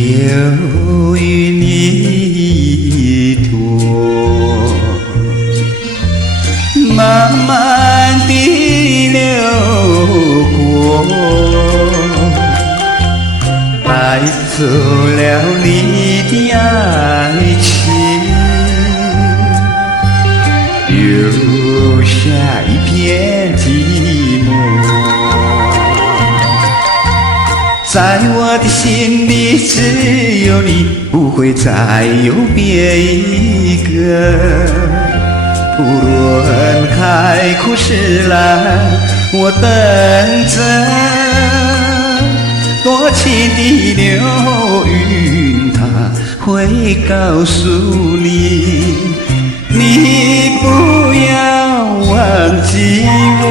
流云一朵，慢慢地流过，带走了你的爱情，留下一片寂寞。在我的心里只有你，不会再有别一个。无论海枯石烂，我等着。多情的流云，它会告诉你，你不要忘记我。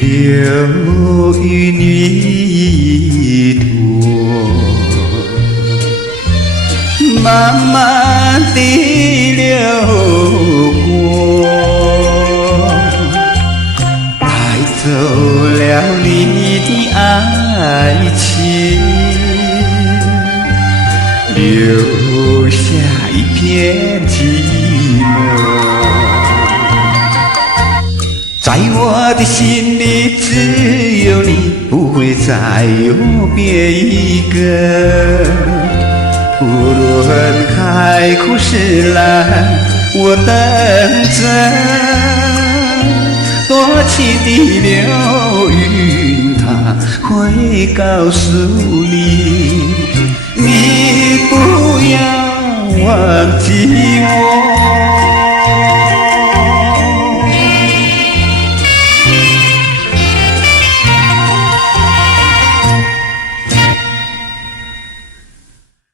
流云一朵，慢慢地流过，带走了你的爱情，留下一片寂寞。在我的心里只有你，不会再有别一个。无论海枯石烂，我等着。多情的流云，它会告诉你，你不要忘记